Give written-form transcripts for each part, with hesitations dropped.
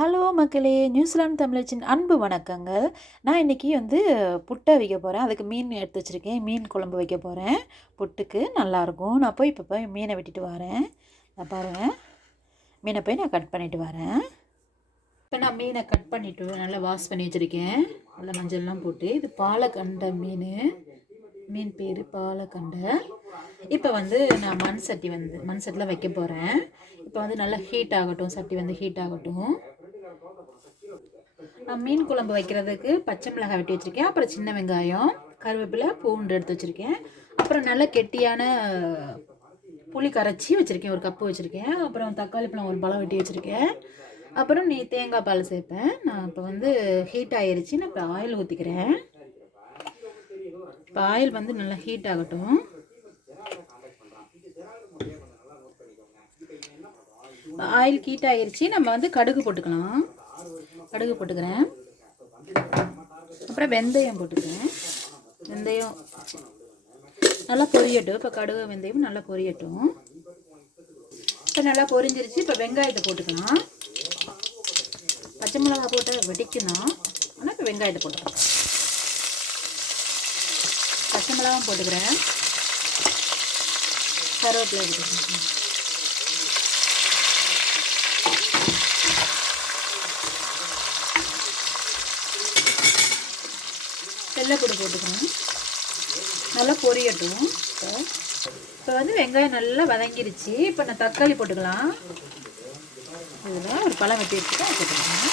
Hello மக்களே! New Zealand தமிழச்சின் அன்பு வணக்கங்கள். நான் இன்றைக்கி புட்டு வைக்க போகிறேன். அதுக்கு மீன் எடுத்து வச்சுருக்கேன். மீன் குழம்பு வைக்க போகிறேன். புட்டுக்கு நல்லாயிருக்கும். நான் போய் மீனை வெட்டிட்டு வரேன். நான் பாருங்கள், மீனை போய் நான் கட் பண்ணிவிட்டு வரேன். இப்போ நான் மீனை கட் பண்ணிவிட்டு நல்லா வாஷ் பண்ணி வச்சுருக்கேன். நல்லா மஞ்சள்லாம் போட்டு. இது பாலக்கண்டை மீன். மீன் பேர் பாலக்கண்டை. இப்போ நான் மண் சட்டியில் வைக்க போகிறேன். இப்போ நல்லா ஹீட் ஆகட்டும். சட்டி ஹீட் ஆகட்டும். நான் மீன் குழம்பு வைக்கிறதுக்கு பச்சை மிளகாய் வெட்டி வச்சுருக்கேன். அப்புறம் சின்ன வெங்காயம், கருவேப்பிலை, பூண்டு எடுத்து வச்சுருக்கேன். அப்புறம் நல்ல கெட்டியான புளி கரைச்சி வச்சுருக்கேன். ஒரு கப்பு வச்சுருக்கேன். அப்புறம் தக்காளி பழம் ஒரு பழம் வெட்டி வச்சுருக்கேன். அப்புறம் தேங்காய் பால் சேர்ப்பேன். நான் இப்போ ஹீட் ஆகிருச்சு. நான் இப்போ ஆயில் ஊற்றிக்கிறேன். இப்போ ஆயில் நல்லா ஹீட் ஆகட்டும். ஆயில் ஹீட் ஆகிருச்சு. நம்ம கடுகு போட்டுக்கலாம். கடுகு போட்டுக்கிறேன். அப்புறம் வெந்தயம் போட்டுக்கிறேன். வெந்தயம் நல்லா பொரியட்டும். இப்போ கடுகு வெந்தயம் நல்லா பொரியட்டும். இப்போ நல்லா பொரிஞ்சிருச்சு. இப்போ வெங்காயத்தை போட்டுக்கலாம். பச்சை மிளகாய் போட்டு வெடிக்கணும். ஆனால் இப்போ வெங்காயத்தை போட்டுக்கலாம். பச்சை மிளகாயும் போட்டுக்கிறேன். கருவேப்பிலை போட்டுக்கிறேன். வெள்ளைப்பூடு போட்டுக்கணும். நல்லா பொரியட்டும். இப்போ வெங்காயம் நல்லா வதங்கிருச்சு. இப்போ நான் தக்காளி போட்டுக்கலாம். இதில் ஒரு பழம் வெட்டி வச்சுட்டு போட்டுக்கலாம்.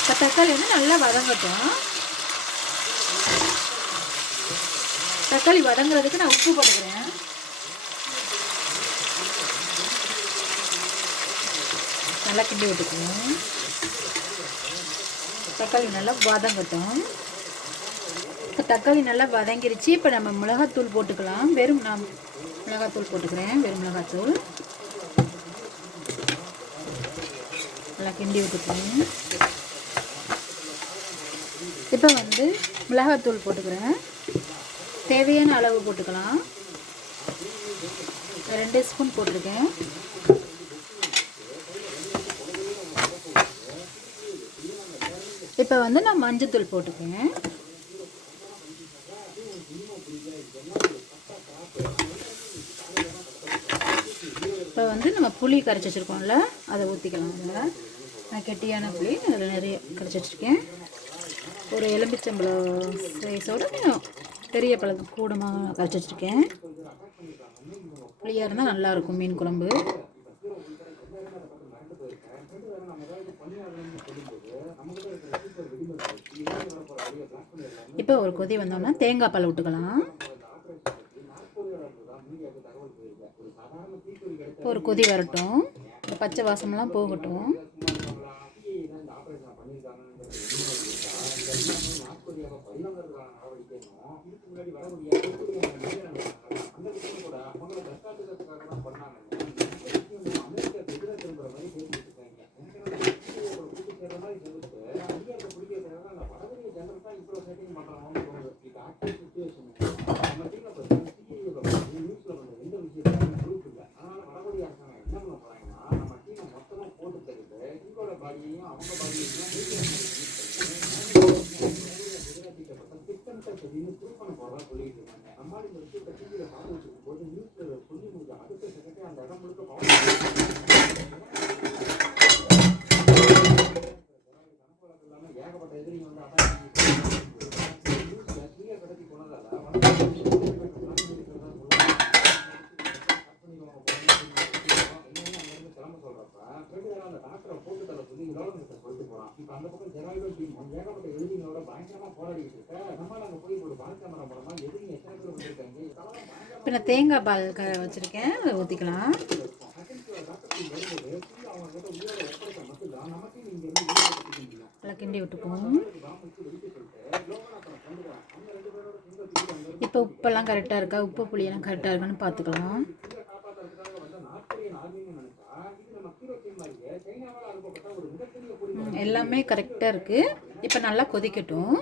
இப்போ தக்காளி நல்லா வதங்கட்டும். தக்காளி வதங்குறதுக்கு நான் உப்பு போட்டுக்கிறேன். நல்லா கிண்டி விட்டுக்குவோம். தக்காளி நல்லா வதங்கட்டும். இப்போ தக்காளி நல்லா வதங்கிருச்சு. இப்போ நம்ம மிளகாத்தூள் போட்டுக்கலாம். நான் மிளகாத்தூள் போட்டுக்கிறேன். வெறும் மிளகாத்தூள் நல்லா கிண்டி விட்டுக்கிறேன். இப்போ மிளகாத்தூள் போட்டுக்கிறேன். தேவையான அளவு போட்டுக்கலாம். 2 ஸ்பூன் போட்டிருக்கேன். இப்போ நான் மஞ்சத்தூள் போட்டுக்கேன். இப்போ நம்ம புளி கரைச்சி வச்சுருக்கோம்ல, அதை ஊற்றிக்கலாம். அதில் நான் கெட்டியான புளி அதில் நிறைய கரைச்சி வச்சுருக்கேன். ஒரு எலும்பிச்சம்பழம் சைஸோட பெரிய பழம் கூடமாக கரைச்சி வச்சுருக்கேன். புளியாக இருந்தால் நல்லாயிருக்கும் மீன் குழம்பு. இப்போ ஒரு கொதி வந்தோம்னா தேங்காய் பால் விட்டுக்கலாம். இப்போ ஒரு கொதி வரட்டும். பச்சை வாசம்லாம் போகட்டும். இப்போ நான் தேங்காய் பால் வச்சுருக்கேன். அதை ஊற்றிக்கலாம். நல்லா கிண்டி விட்டுக்குவோம். இப்போ உப்பெல்லாம் கரெக்டாக இருக்கா, உப்பு புளியெல்லாம் கரெக்டாக இருக்கான்னு பார்த்துக்கலாம். எல்லாமே கரெக்டாக இருக்குது. இப்போ நல்லா கொதிக்கட்டும்.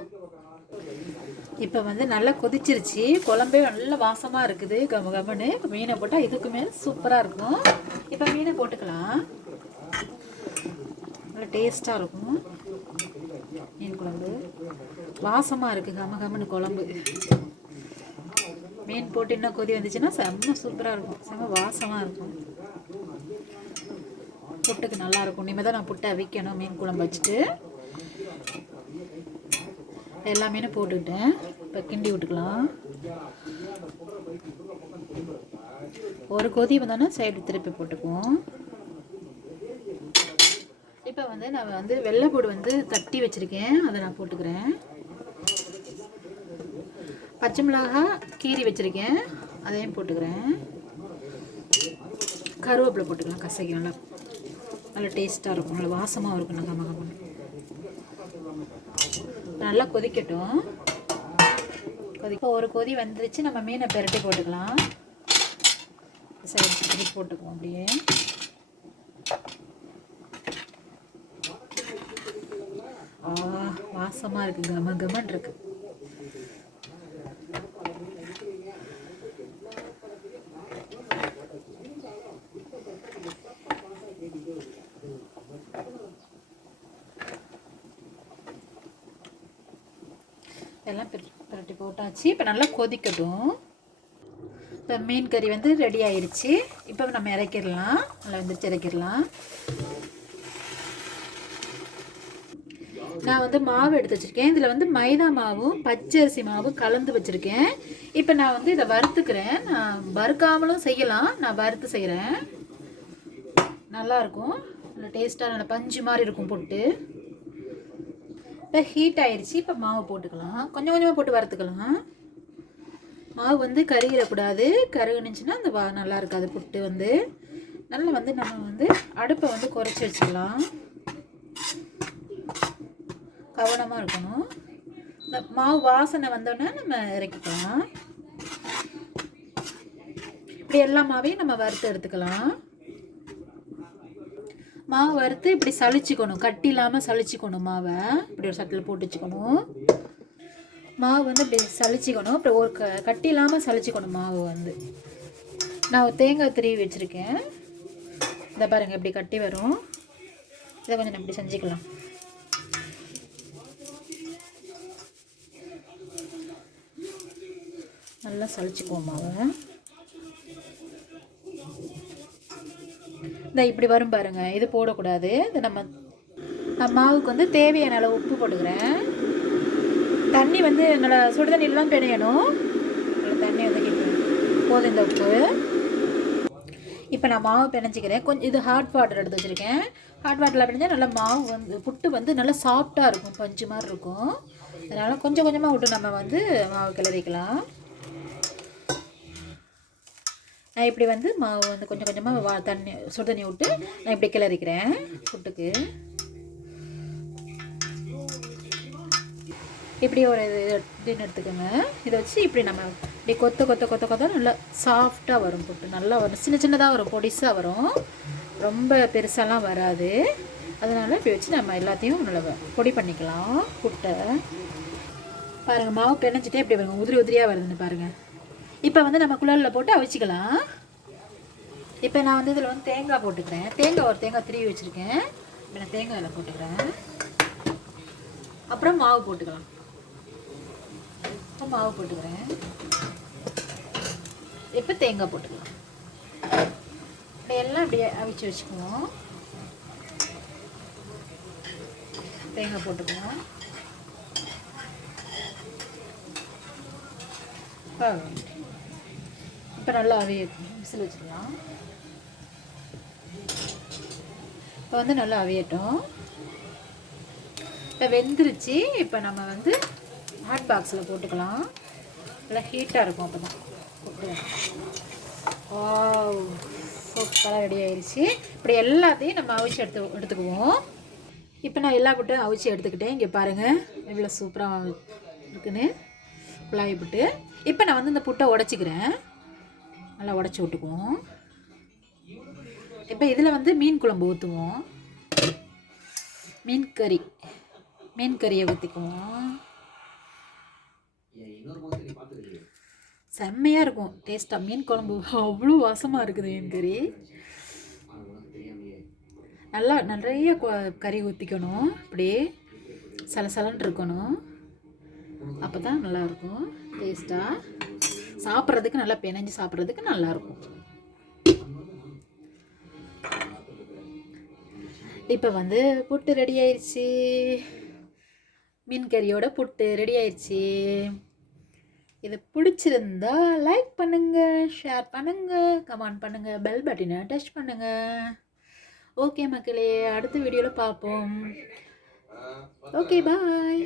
இப்போ நல்லா கொதிச்சிருச்சு. குழம்பே நல்ல வாசமாக இருக்குது. கமகமன்னு. இப்போ மீனை போட்டால் இதுக்குமே சூப்பராக இருக்கும். இப்போ மீனை போட்டுக்கலாம். டேஸ்ட்டாக இருக்கும். மீன் குழம்பு வாசமாக இருக்குது, கம கமன்னு குழம்பு. மீன் போட்டு இன்னும் கொதி வந்துச்சுன்னா செம்ம சூப்பராக இருக்கும், செம்ம வாசமாக இருக்கும். புட்டுக்கு நல்லாயிருக்கும். இனிமேல் தான் நான் புட்டை அவிக்கணும். மீன் குழம்பு வச்சுட்டு எல்லா மீனும் போட்டுக்கிட்டேன். இப்போ கிண்டி விட்டுக்கலாம். ஒரு கொதி வந்தோன்னா சைடு திருப்பி போட்டுக்குவோம். இப்போ நான் வெள்ளைப்பூடு தட்டி வச்சுருக்கேன், அதை நான் போட்டுக்கிறேன். பச்சை மிளகாய் கீரி வச்சுருக்கேன், அதையும் போட்டுக்கிறேன். கருவேப்பிலை போட்டுக்கலாம், கசக்கி நல்லா நல்லா டேஸ்ட்டாக இருக்கும், நல்லா வாசமாக இருக்கும். நல்லா கொதிக்கட்டும். ஒரு கொதி வந்துருச்சு. நம்ம மீனை பெரட்டி போட்டுக்கலாம். சரி போட்டுக்குவோம் அப்படியே. வாசமாக இருக்குது, கம கமன் இருக்கு. எல்லாம் பிரட்டி போட்டாச்சு. இப்போ நல்லா கொதிக்கட்டும். இப்போ மீன் கறி ரெடி ஆயிடுச்சு. இப்போ நம்ம இறக்கிடலாம். நல்லா வெந்துருச்சு, இறக்கிடலாம். நான் மாவு எடுத்து வச்சுருக்கேன். இதில் மைதா மாவும் பச்சரிசி மாவும் கலந்து வச்சுருக்கேன். இப்போ நான் இதை வறுத்துக்கிறேன். நான் வறுக்காமலும் செய்யலாம், நான் வறுத்து செய்கிறேன். நல்லாயிருக்கும், நல்லா டேஸ்ட்டாக, நல்லா பஞ்சு மாதிரி இருக்கும் புட்டு. இப்போ ஹீட் ஆயிடுச்சு. இப்போ மாவு போட்டுக்கலாம். கொஞ்சம் கொஞ்சமாக போட்டு வறுத்துக்கலாம். மாவு கருகிடக்கூடாது. கருகுனுச்சுன்னா அந்த நல்லா இருக்காது புட்டு. நல்லா நம்ம அடுப்பை குறைச்சி வச்சுக்கலாம். கவனமாக இருக்கணும். இந்த மாவு வாசனை வந்தோடனே நம்ம இறக்கிக்கலாம். இப்படி எல்லா மாவையும் நம்ம வறுத்து எடுத்துக்கலாம். மாவு வறுத்து இப்படி சளிச்சிக்கணும், கட்டி இல்லாமல் சளிச்சிக்கணும். மாவை இப்படி ஒரு சட்டில் போட்டு வச்சுக்கணும். மாவு இப்படி சளிச்சிக்கணும். அப்புறம் ஒரு கட்டி இல்லாமல் சளிச்சிக்கணும் மாவு. நான் ஒரு தேங்காய் திருவி வச்சுருக்கேன். இதை பாருங்கள், இப்படி கட்டி வரும். இதை கொஞ்சம் நம்ம இப்படி செஞ்சுக்கலாம். நல்லா சளிச்சிக்குவோம் மாவை. இந்த இப்படி வரும் பாருங்கள், இது போடக்கூடாது. இது நம்ம மாவுக்கு தேவையான அளவு உப்பு போட்டுக்கிறேன். தண்ணி நல்லா சுடு தண்ணியெலாம் பிணையணும். நல்லா தண்ணி போதும் இந்த உப்பு. இப்போ நான் மாவு பிணைஞ்சிக்கிறேன். கொஞ்சம் இது ஹாட் வாட்டர் எடுத்து வச்சுருக்கேன். ஹாட் வாட்டரில் பிணைஞ்சால் நல்லா மாவு புட்டு நல்லா சாஃப்டாக இருக்கும், பஞ்சு மாதிரி இருக்கும். அதனால் கொஞ்சம் கொஞ்சமாக விட்டு நம்ம மாவு கிளறிக்கலாம். நான் இப்படி மாவு கொஞ்சம் கொஞ்சமாக தண்ணி சுடு தண்ணி விட்டு நான் இப்படி கிளறிக்கிறேன் புட்டுக்கு. இப்படி ஒரு இதுன்னு எடுத்துக்கோங்க. இதை வச்சு இப்படி நம்ம இப்படி கொத்த நல்லா சாஃப்டாக வரும் புட்டு. நல்லா வரும், சின்ன சின்னதாக வரும், பொடிசாக வரும், ரொம்ப பெருசாலாம் வராது. அதனால் இப்படி வச்சு நம்ம எல்லாத்தையும் நல்லா பொடி பண்ணிக்கலாம் புட்டை. பாருங்கள், மாவு பிணைஞ்சிட்டே இப்படி பாருங்கள், உதிரி உதிரியாக வருதுன்னு பாருங்கள். இப்போ நம்ம குழலில் போட்டு அவிச்சிக்கலாம். இப்போ நான் இதில் தேங்காய் போட்டுக்கிறேன். ஒரு தேங்காய் திருவி வச்சுருக்கேன். இப்போ நான் தேங்காய் இதில் போட்டுக்கிறேன். அப்புறம் மாவு போட்டுக்கலாம். மாவு போட்டுக்கிறேன். இப்போ தேங்காய் போட்டுக்கலாம். இப்படி எல்லாம் அப்படியே அவிச்சு வச்சுக்குவோம். தேங்காய் போட்டுக்குவோம். இப்போ நல்லா விசில் வச்சுக்கலாம். இப்போ நல்லா அவியட்டும். இப்போ வெந்துருச்சு. இப்போ நம்ம ஹாட் பாக்ஸில் போட்டுக்கலாம். நல்லா ஹீட்டாக இருக்கும். அப்போ தான் போட்டு சூப்பராக ரெடி ஆயிடுச்சு. இப்படி எல்லாத்தையும் நம்ம அவிச்சு எடுத்துக்குவோம். இப்போ நான் எல்லா புட்டும் அவிச்சு எடுத்துக்கிட்டேன். இங்கே பாருங்கள் எவ்வளோ சூப்பராக இருக்குன்னு புளாய் புட்டு. இப்போ நான் இந்த புட்டை உடச்சிக்கிறேன். நல்லா உடச்சி விட்டுக்குவோம். இப்போ இதில் மீன் குழம்பு ஊற்றுவோம். மீன் கறியை ஊற்றிக்குவோம். செம்மையாக இருக்கும் டேஸ்ட்டாக. மீன் குழம்பு அவ்வளோ வாசமாக இருக்குது. மீன் கறி நல்லா நிறைய கறி ஊற்றிக்கணும், அப்படியே சலசலன்னு இருக்கணும். அப்போ தான் நல்லாயிருக்கும், டேஸ்ட்டாக சாப்பிட்றதுக்கு, நல்லா பிணைஞ்சு சாப்பிட்றதுக்கு நல்லாயிருக்கும். இப்போ வந்து புட்டு ரெடி ஆயிடுச்சு. மீன் கறியோட புட்டு ரெடி ஆயிடுச்சு. இது பிடிச்சிருந்தா லைக் பண்ணுங்கள், ஷேர் பண்ணுங்கள், கமெண்ட் பண்ணுங்கள், பெல் பட்டனை டச் பண்ணுங்கள். ஓகே மக்களே, அடுத்த வீடியோவில் பார்ப்போம். ஓகே, பாய்.